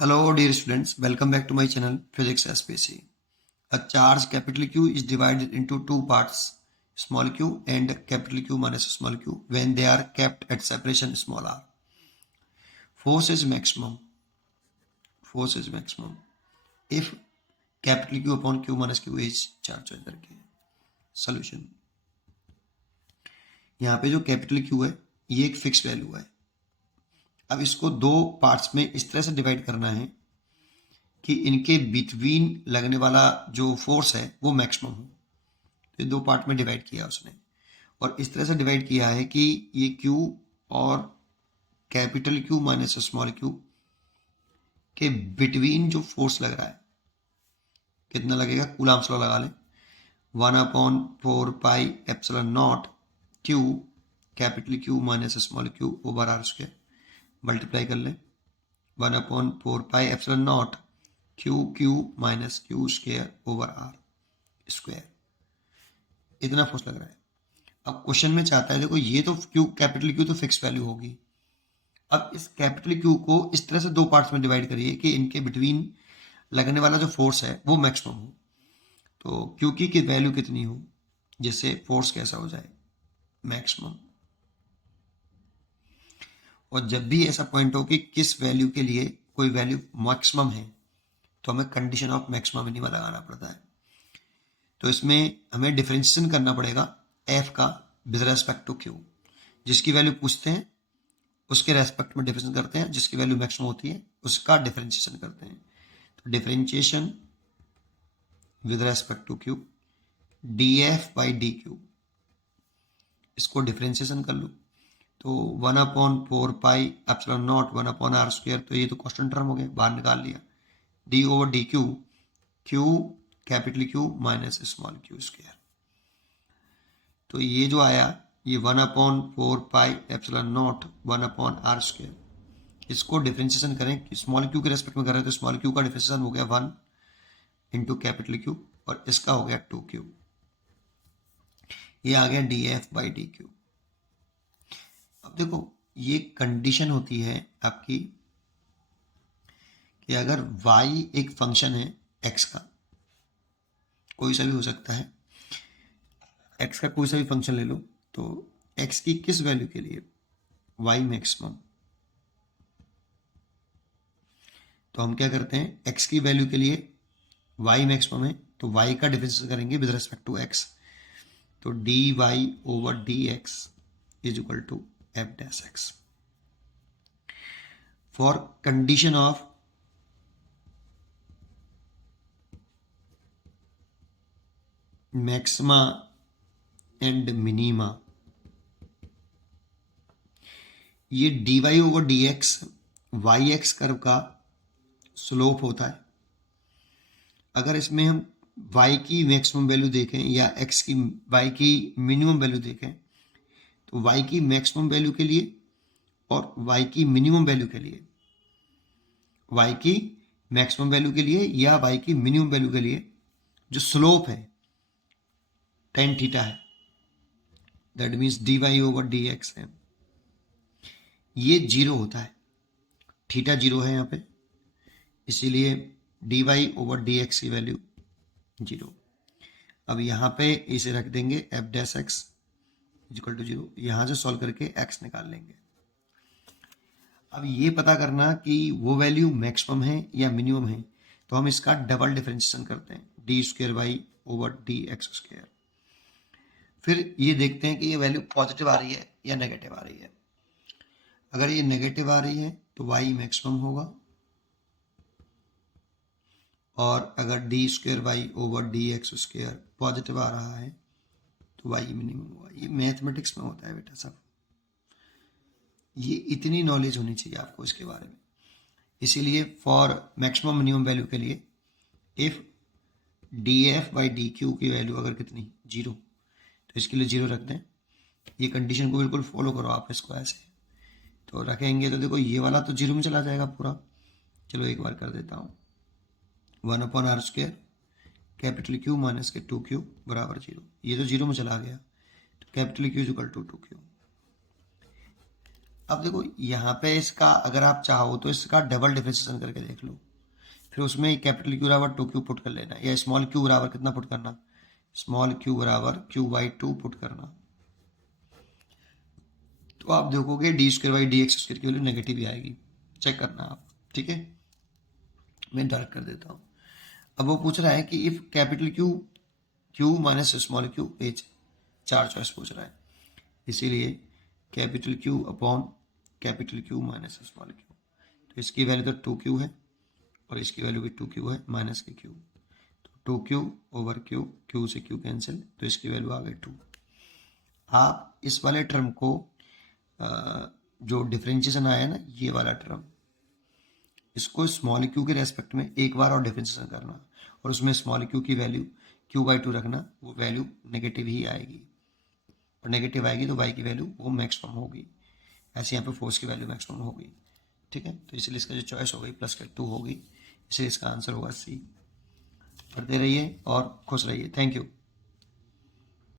Hello dear students, welcome back to my channel Physics SPC. A charge capital Q is divided into two parts, small q and capital Q minus small q, when they are kept at separation small r. Force is maximum if capital Q upon Q minus Q is charge अंदर के. Solution. यहाँ पे जो capital Q है ये एक fix value है. अब इसको दो पार्ट्स में इस तरह से डिवाइड करना है कि इनके बिटवीन लगने वाला जो फोर्स है वो मैक्सिमम हो. तो दो पार्ट में डिवाइड किया उसने और इस तरह से डिवाइड किया है कि ये Q और capital Q minus small q के बिटवीन जो फोर्स लग रहा है कितना लगेगा, कूलम्ब्स लॉ लगा लें. 1/4πε0 Q capital Q minus small q over R square multiply कर लें. 1/4πε0 Q minus Q square over R square. इतना फोर्स लग रहा है. अब क्वेश्चन में चाहता है, देखो ये तो क्यू कैपिटल क्यू तो फिक्स वैल्यू होगी. अब इस कैपिटल क्यू को इस तरह से दो पार्ट्स में डिवाइड करिए कि इनके बिटवीन लगने वाला जो फोर्स है वो मैक्सिमम हो. तो क्यू की वैल्यू कितनी हो जिससे फोर्स कैसा हो जाए, मैक्सिमम. और जब भी ऐसा पॉइंट हो कि किस वैल्यू के लिए कोई वैल्यू मैक्सिमम है तो हमें कंडीशन ऑफ मैक्सिमम मिनिमम लगाना पड़ता है. तो इसमें हमें डिफरेंशिएशन करना पड़ेगा एफ का विद रेस्पेक्ट टू क्यू. जिसकी वैल्यू पूछते हैं उसके रेस्पेक्ट में डिफरेंशिएशन करते हैं, जिसकी वैल्यू मैक्सिमम होती है उसका डिफरेंशिएशन करते हैं. तो differentiation with respect to q d f by d q, इसको डिफरेंशिएशन कर लो तो 1/4πε0 1/r². तो ये तो कांस्टेंट टर्म हो गया, बाहर निकाल लिया. D over D Q, Q capital Q minus small q square. तो ये जो आया ये 1/4πε0 1/r². इसको डिफरेंशिएशन करें, स्मॉल q के रेस्पेक्ट में कर रहे हैं तो स्मॉल q का डिफरेंशिएशन हो गया 1 इंटू कैपिटल Q और इसका हो गया 2q. ये आ गया D f by d Q. अब देखो ये कंडीशन होती है आपकी कि अगर y एक फंक्शन है x का, कोई सा भी हो सकता है, x का कोई सा भी फंक्शन ले लो, तो x की किस वैल्यू के लिए y मैक्सिमम. तो हम क्या करते हैं, x की वैल्यू के लिए y मैक्सिमम है तो y का डिफरेंशिएशन करेंगे विद रिस्पेक्ट टू x. तो dy over dx is equal to f dash x. For condition of maxima and minima, ये dy over dx yx curve का स्लोप होता है. अगर इसमें हम y की मैक्सिमम वैल्यू देखें या y की मिनिमम वैल्यू देखें तो y की मैक्सिमम वैल्यू के लिए और y की मिनिमम वैल्यू के लिए, y की मैक्सिमम वैल्यू के लिए या y की मिनिमम वैल्यू के लिए जो स्लोप है tan थीटा है, that means dy over dx है, ये जीरो होता है. थीटा जीरो है यहाँ पे, इसीलिए dy ओवर dx की वैल्यू जीरो. अब यहाँ पे इसे रख देंगे f dash x equal to zero. यहाँ से सॉल्व करके x निकाल लेंगे. अब ये पता करना कि वो वैल्यू मैक्सिमम है या मिनिमम है तो हम इसका डबल डिफरेंशिएशन करते हैं, d square Y over D x square. फिर ये देखते हैं कि ये वैल्यू पॉजिटिव आ रही है या नेगेटिव आ रही है. अगर ये नेगेटिव आ रही है तो y मैक्सिमम होगा और अगर D square Y over D x square positive आ रहा है तो y मिनिमम होगा. ये मैथमेटिक्स में होता है बेटा सब. ये इतनी नॉलेज होनी चाहिए आपको इसके बारे में. इसीलिए फॉर मैक्सिमम मिनिमम वैल्यू के लिए if D f by d Q की वैल्यू अगर कितनी जीरो तो इसके लिए जीरो रख दें. ये कंडीशन को बिल्कुल फॉलो करो आप इसको ऐसे. तो रखेंगे तो देखो ये वाला तो जीरो में चला जाएगा पूरा. चलो एक बार कर देता हूँ. 1/r² कैपिटल Q माइनस के 2q बराबर जीरो. ये तो जीरो में चला गया तो capital Q equal to 2q. अब देखो यहाँ पे इसका अगर आप चाहो तो इसका डबल डिफरेंशिएशन करके देख लो, फिर उसमें कैपिटल क्यू बराबर 2q पुट कर लेना, या स्मॉल क्यू बराबर कितना पुट करना, स्मॉल क्यू बराबर q/2 पुट करना, तो आप देखोगे d²/dx² की वैल्यू नेगेटिव ही आएगी। चेक करना आप, ठीक है। मैं डार्क कर देता हूँ। अब वो पूछ रहा है कि if capital Q minus small Q H, 4 choice पूछ रहा है, इसीलिए capital Q upon capital Q minus small Q, तो इसकी वैल्यू तो 2q है और इसकी वैल्यू भी 2q है माइनस के q, तो 2q ओवर q, q से q कैंसिल, तो इसकी वैल्यू आ गई 2। आप इस वाले टर्म को जो डिफरेंशिएशन आया है ना, ये वाला टर्म, इसको स्मॉल क्यू के रेस्पेक्ट में एक बार और डिफरेंशिएशन करना और उसमें स्मॉल क्यू की वैल्यू q/2 रखना, वो वैल्यू नेगेटिव ही आएगी, और नेगेटिव आएगी तो y की वैल्यू वो मैक्सिमम होगी, ऐसे यहाँ पे फोर्स की वैल्यू मैक्सिमम होगी, ठीक है। तो इसलिए इसका जो चॉइस हो गई +2 होगी, इसलिए इसका आंसर होगा सी। पढ़ते रहिए और खुश रहिए। Thank you.